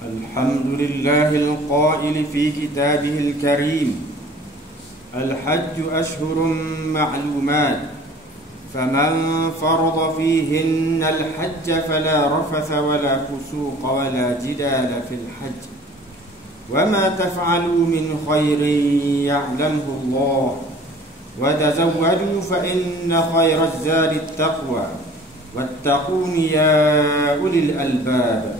الحمد لله القائل في كتابه الكريم: الحج أشهر معلومات فمن فرض فيهن الحج فلا رفث ولا فسوق ولا جدال في الحج وما تفعلوا من خير يعلمه الله وتزودوا فإن خير الزاد التقوى واتقون يا أولي الألباب.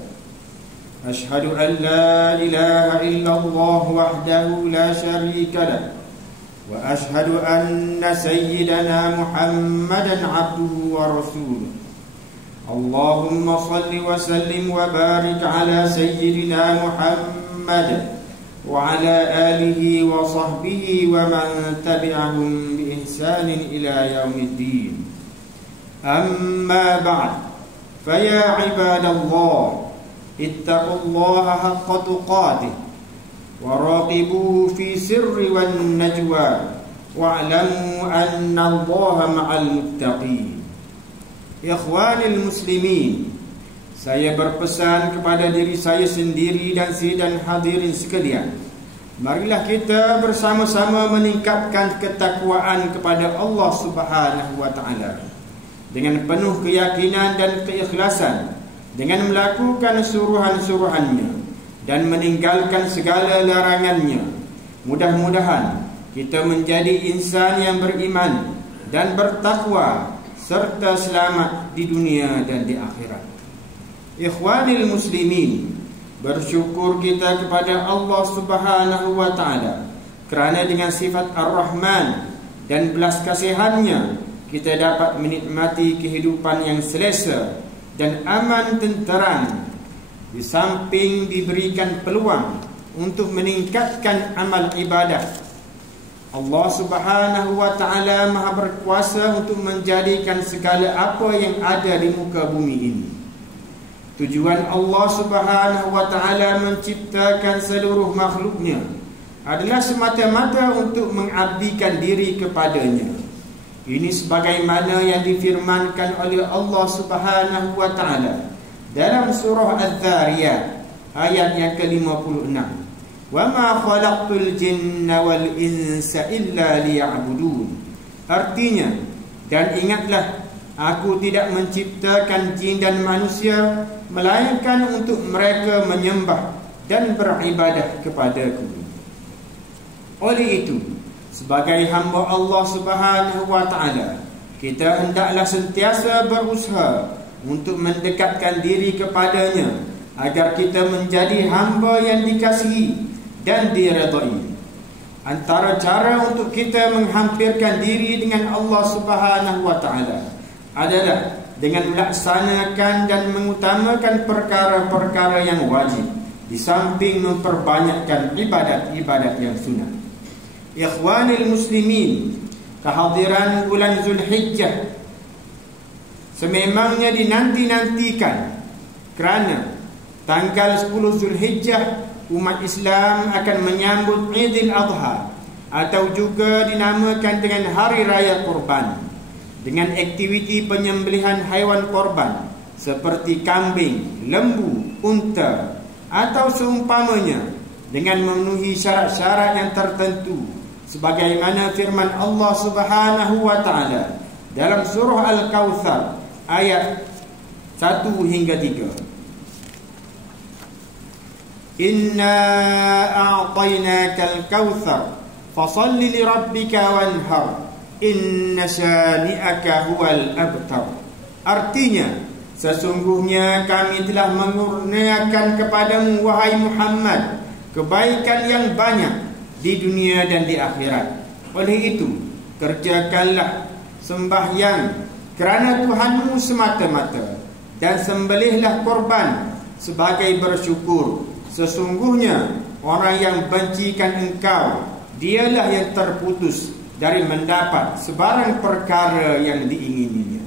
أشهد أن لا إله إلا الله وحده لا شريك له وأشهد أن سيدنا محمدا عبده ورسوله. اللهم صل وسلم وبارك على سيدنا محمد وعلى آله وصحبه ومن تبعهم بإحسان إلى يوم الدين. أما بعد، فيا عباد الله، اتقوا الله حق تقاته وراقبوه في سر والنجوى واعلموا أن الله مع المتقين. Ikhwanil muslimin, saya berpesan kepada diri saya sendiri dan hadirin sekalian, marilah kita bersama-sama meningkatkan ketakwaan kepada Allah Subhanahu wa taala dengan penuh keyakinan dan keikhlasan, dengan melakukan suruhan-suruhannya dan meninggalkan segala larangannya. Mudah-mudahan kita menjadi insan yang beriman dan bertakwa serta selamat di dunia dan di akhirat. Ikhwanil muslimin, bersyukur kita kepada Allah Subhanahu wa taala kerana dengan sifat Ar-Rahman dan belas kasihannya kita dapat menikmati kehidupan yang selesa dan aman tenteram, di samping diberikan peluang untuk meningkatkan amal ibadah. Allah Subhanahu wa taala Maha berkuasa untuk menjadikan segala apa yang ada di muka bumi ini. Tujuan Allah Subhanahu wa taala menciptakan seluruh makhluknya adalah semata-mata untuk mengabdikan diri kepadanya. Ini sebagaimana yang difirmankan oleh Allah Subhanahu wa taala dalam surah Az-Zariyat ayat yang ke-56. Wa ma khalaqtul jinna wal insa illa liya'budun. Artinya, dan ingatlah, aku tidak menciptakan jin dan manusia melainkan untuk mereka menyembah dan beribadah kepadaku. Oleh itu, sebagai hamba Allah Subhanahu wa taala, kita hendaklah sentiasa berusaha untuk mendekatkan diri kepadanya agar kita menjadi hamba yang dikasihi dan diredai. Antara cara untuk kita menghampirkan diri dengan Allah Subhanahu wa taala adalah dengan melaksanakan dan mengutamakan perkara-perkara yang wajib, di samping memperbanyakkan ibadat-ibadat yang sunat. Ikhwanil muslimin, kehadiran bulan Zulhijjah sememangnya dinanti-nantikan, kerana tanggal 10 Zulhijjah umat Islam akan menyambut Idul Adha, atau juga dinamakan dengan Hari Raya Korban, dengan aktiviti penyembelihan haiwan korban seperti kambing, lembu, unta atau seumpamanya, dengan memenuhi syarat-syarat yang tertentu, sebagaimana firman Allah Subhanahu wa taala dalam surah Al-Kautsar ayat 1 hingga 3. Inna a'tainakal kautsar fasalli li rabbika wanhar inna syani'aka huwal abtar. Artinya, sesungguhnya kami telah mengurniakan kepadamu wahai Muhammad kebaikan yang banyak di dunia dan di akhirat. Oleh itu, kerjakanlah sembahyang kerana Tuhanmu semata-mata, dan sembelihlah korban sebagai bersyukur. Sesungguhnya orang yang bencikan engkau, dialah yang terputus dari mendapat sebarang perkara yang diingininya.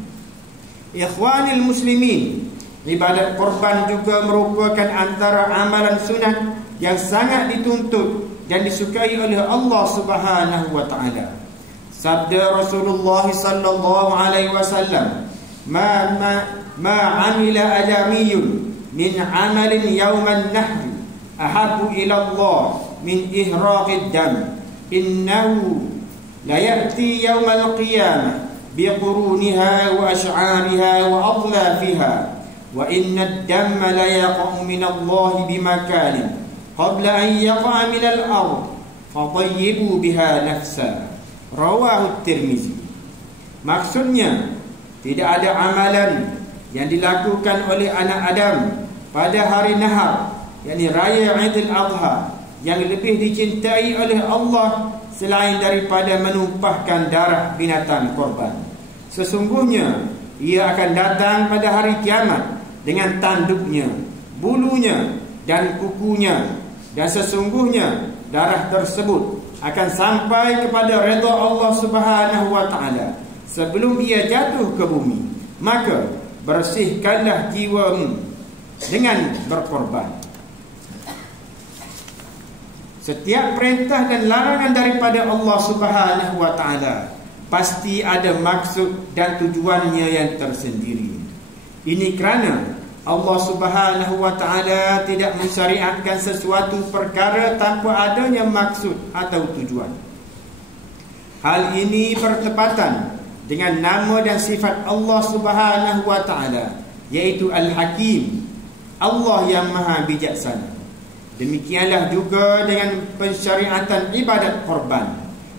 Ikhwanil muslimin, ibadat korban juga merupakan antara amalan sunat yang sangat dituntut dan disukai oleh Allah Subhanahu wa taala. Sabda Rasulullah sallallahu alaihi wasallam, ma amila adamiyun min amalin yawman nahri ahabbu ila Allah min ihraqid dam innahu la ya'ti yawmal qiyamah biquruniha wa ash'ariha wa adlafiha wa inna ad-damma la yaqa'u min Allah bimakanin qabla an yaqa'a min al-ard fatayyibu biha nafsa. Rawahu Tirmizi. Maksudnya, tidak ada amalan yang dilakukan oleh anak Adam pada hari nahar, yakni raya Aidil Adha, yang lebih dicintai oleh Allah selain daripada menumpahkan darah binatang korban. Sesungguhnya ia akan datang pada hari kiamat dengan tanduknya, bulunya dan kukunya, dan sesungguhnya darah tersebut akan sampai kepada redha Allah Subhanahu wa taala sebelum ia jatuh ke bumi. Maka bersihkanlah jiwamu dengan berkorban. Setiap perintah dan larangan daripada Allah Subhanahu wa taala pasti ada maksud dan tujuannya yang tersendiri. Ini kerana Allah Subhanahu wa taala tidak mensyariatkan sesuatu perkara tanpa adanya maksud atau tujuan. Hal ini bertepatan dengan nama dan sifat Allah Subhanahu wa taala, yaitu Al-Hakim, Allah yang Maha Bijaksana. Demikianlah juga dengan pensyariatan ibadat korban.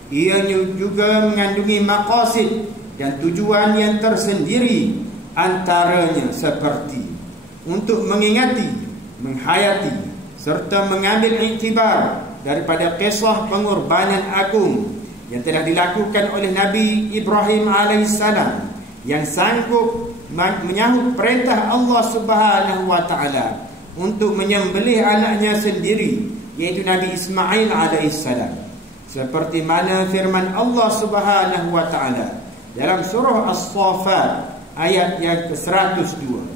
Ianya juga mengandungi maqasid dan tujuan yang tersendiri, antaranya seperti untuk mengingati, menghayati serta mengambil iktibar daripada kisah pengorbanan agung yang telah dilakukan oleh Nabi Ibrahim alaihissalam, yang sanggup menyahut perintah Allah Subhanahu wa taala untuk menyembelih anaknya sendiri, yaitu Nabi Ismail alaihissalam, seperti mana firman Allah Subhanahu wa taala dalam surah As-Saffat ayat yang ke-102.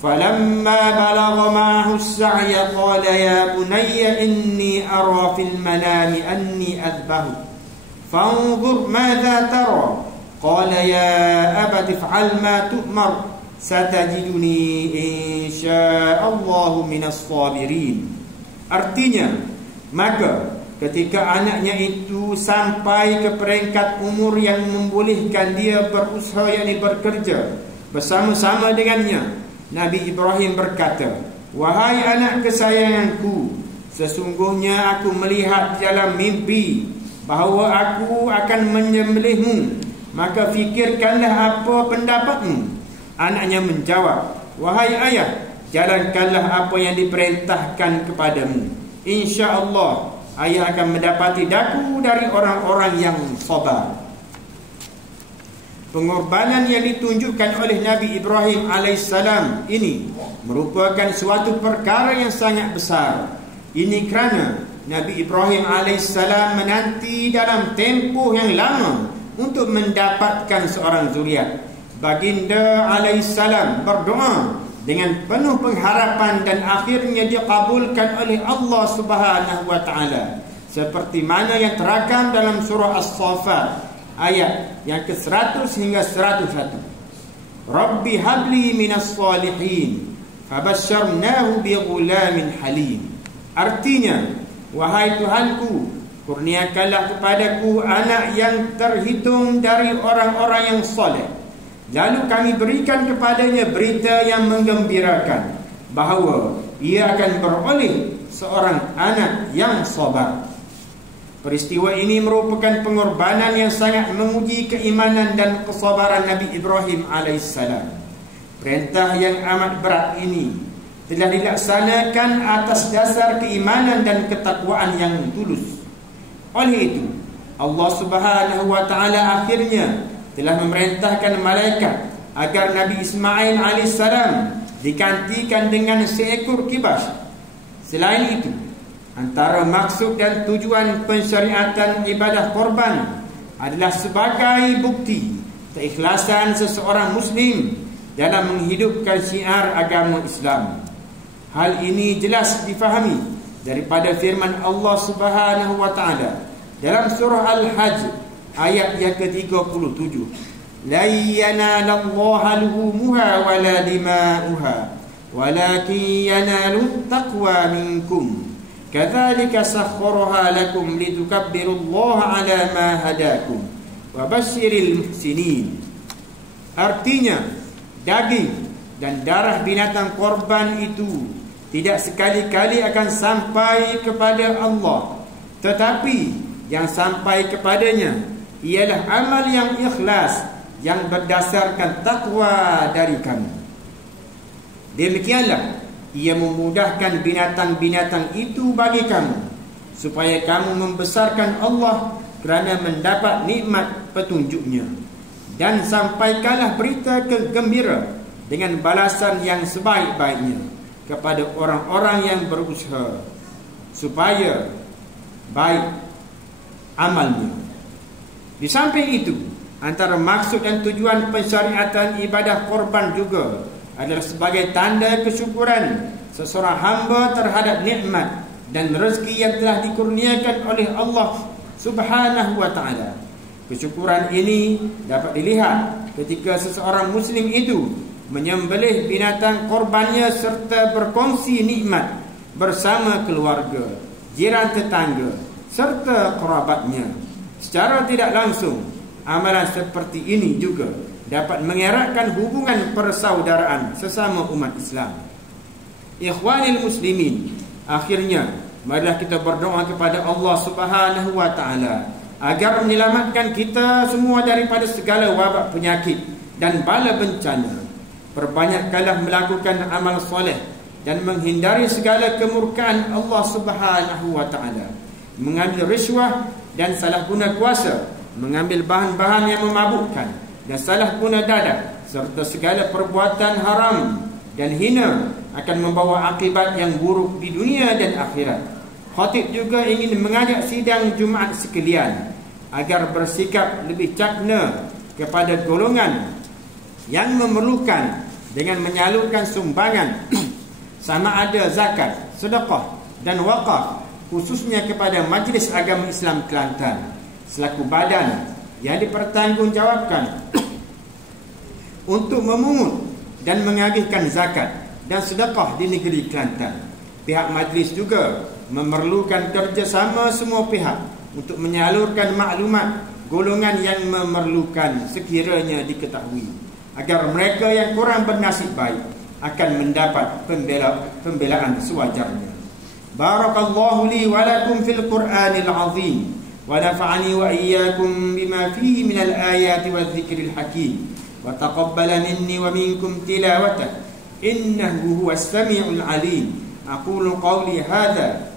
Falamma balagha ma'ahu as-sa'ya qala ya bunayya inni ara fil manami anni adbahu fanzur madza tara qala ya abati if'al ma tu'mar satajiduni insyaallahu minas sabirin. Artinya, maka ketika anaknya itu sampai ke peringkat umur yang membolehkan dia berusaha, yakni bekerja bersama-sama dengannya, Nabi Ibrahim berkata, wahai anak kesayanganku, sesungguhnya aku melihat dalam mimpi bahawa aku akan menyembelihmu, maka fikirkanlah apa pendapatmu. Anaknya menjawab, wahai ayah, jalankanlah apa yang diperintahkan kepadamu. InsyaAllah ayah akan mendapati daku dari orang-orang yang sabar. Pengorbanan yang ditunjukkan oleh Nabi Ibrahim alaihissalam ini merupakan suatu perkara yang sangat besar. Ini kerana Nabi Ibrahim alaihissalam menanti dalam tempoh yang lama untuk mendapatkan seorang zuriat. Baginda alaihissalam berdoa dengan penuh pengharapan dan akhirnya dikabulkan oleh Allah Subhanahu wa taala, seperti mana yang terakam dalam surah As-Saffat ayat yang ke-100 hingga 101. Rabbi habli minas salihin fabasyarnahu bighulamin halim. Artinya, wahai Tuhanku, kurniakanlah kepadaku anak yang terhitung dari orang-orang yang soleh, lalu kami berikan kepadanya berita yang menggembirakan bahawa ia akan beroleh seorang anak yang sabar. Peristiwa ini merupakan pengorbanan yang sangat menguji keimanan dan kesabaran Nabi Ibrahim alaihissalam. Perintah yang amat berat ini telah dilaksanakan atas dasar keimanan dan ketakwaan yang tulus. Oleh itu, Allah Subhanahu wa taala akhirnya telah memerintahkan malaikat agar Nabi Ismail alaihissalam digantikan dengan seekor kibas. Selain itu, antara maksud dan tujuan pensyariatan ibadah korban adalah sebagai bukti keikhlasan seseorang Muslim dalam menghidupkan syiar agama Islam. Hal ini jelas difahami daripada firman Allah Subhanahu wa taala dalam surah Al-Hajj ayat yang ke-37. La yanalallaha luhumuha wala dima'uha walakin yanalut taqwa minkum kadzalika sakhkharaha lakum litukabbirullaha ala ma hadakum wa basyiril muhsinin. Artinya, daging dan darah binatang korban itu tidak sekali-kali akan sampai kepada Allah, tetapi yang sampai kepadanya ialah amal yang ikhlas yang berdasarkan takwa dari kamu. Demikianlah ia memudahkan binatang-binatang itu bagi kamu, supaya kamu membesarkan Allah kerana mendapat nikmat petunjuknya. Dan sampaikanlah berita gembira dengan balasan yang sebaik-baiknya kepada orang-orang yang berusaha supaya baik amalnya. Di samping itu, antara maksud dan tujuan pensyariatan ibadah korban juga adalah sebagai tanda kesyukuran seseorang hamba terhadap nikmat dan rezeki yang telah dikurniakan oleh Allah Subhanahu wa ta'ala. Kesyukuran ini dapat dilihat ketika seseorang muslim itu menyembelih binatang korbannya serta berkongsi nikmat bersama keluarga, jiran tetangga serta kerabatnya. Secara tidak langsung, amalan seperti ini juga dapat mengeratkan hubungan persaudaraan sesama umat Islam. Ikhwanil muslimin, akhirnya marilah kita berdoa kepada Allah Subhanahu wa ta'ala agar menyelamatkan kita semua daripada segala wabak penyakit dan bala bencana. Perbanyakkanlah melakukan amal soleh dan menghindari segala kemurkaan Allah Subhanahu wa ta'ala. Mengambil riswah dan salah guna kuasa, mengambil bahan-bahan yang memabukkan dan salah guna dadah, serta segala perbuatan haram dan hina akan membawa akibat yang buruk di dunia dan akhirat. Khatib juga ingin mengajak sidang Jumaat sekalian agar bersikap lebih cakna kepada golongan yang memerlukan dengan menyalurkan sumbangan sama ada zakat, sedekah dan wakaf, khususnya kepada Majlis Agama Islam Kelantan selaku badan yang dipertanggungjawabkan untuk memungut dan mengagihkan zakat dan sedekah di negeri Kelantan. Pihak majlis juga memerlukan kerjasama semua pihak untuk menyalurkan maklumat golongan yang memerlukan sekiranya diketahui, agar mereka yang kurang bernasib baik akan mendapat pembelaan sewajarnya. Barakallahu li wa lakum fil Qur'anil azim wa nafa'ani wa iyyakum bima fihi minal ayati wadh-dhikril hakim wa taqabbala minni wa minkum tilawatahu innahu huwas samiul alim. Aqulu qawli hadha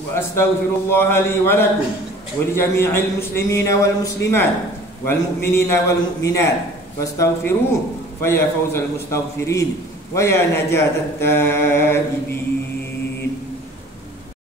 wa astaghfirullah li wa lakum wa li jami'il muslimina wal muslimat wal mu'minina wal mu'minat fastaghfiruhu fa ya fawzal mustaghfirin wa ya najatat taibin.